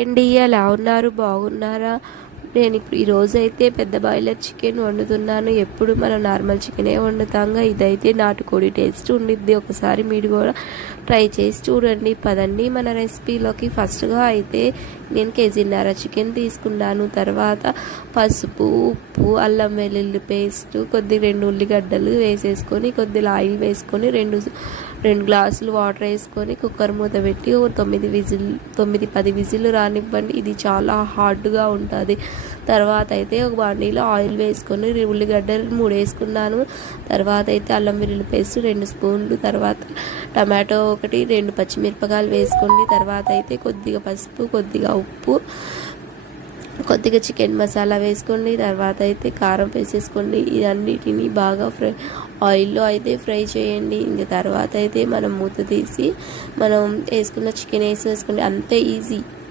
ఏంటి ఎలా ఉన్నారు? బాగున్నారా? నేను ఇప్పుడు ఈరోజైతే పెద్ద బాయిలర్ చికెన్ వండుతున్నాను. ఎప్పుడు మనం నార్మల్ చికెనే వండుతాంగా, ఇదైతే నాటుకోడి టేస్ట్ ఉండిద్ది. ఒకసారి మీరు కూడా ట్రై చేసి చూడండి. పదండి మన రెసిపీలోకి. ఫస్ట్గా అయితే నేను కేజీన్నర చికెన్ తీసుకున్నాను. తర్వాత పసుపు, ఉప్పు, అల్లం వెల్లుల్లి పేస్ట్, కొద్ది 2 ఉల్లిగడ్డలు వేసేసుకొని, కొద్దిగా ఆయిల్ వేసుకొని, రెండు గ్లాసులు వాటర్ వేసుకొని కుక్కర్ మూత పెట్టి 9-10 విజిల్ రానివ్వండి. ఇది చాలా హార్డ్గా ఉంటుంది. తర్వాత అయితే ఒక బాండీలో ఆయిల్ వేసుకొని ఉల్లిగడ్డలు 3 వేసుకున్నాను. తర్వాత అయితే అల్లం వెల్లుల్లి పేస్ట్ 2 స్పూన్లు, తర్వాత టమాటో 1, 2 పచ్చిమిరపకాయలు వేసుకోండి. తర్వాత అయితే కొద్దిగా పసుపు, కొద్దిగా ఉప్పు, కొద్దిగా చికెన్ మసాలా వేసుకోండి. తర్వాత అయితే కారం వేసేసుకోండి. ఇదన్నిటిని బాగా ఆయిల్లో అయితే ఫ్రై చేయండి. ఇంకా తర్వాత అయితే మనం మూత తీసి మనం వేసుకున్న చికెన్ వేసేసుకోండి. అంతే ఈజీ.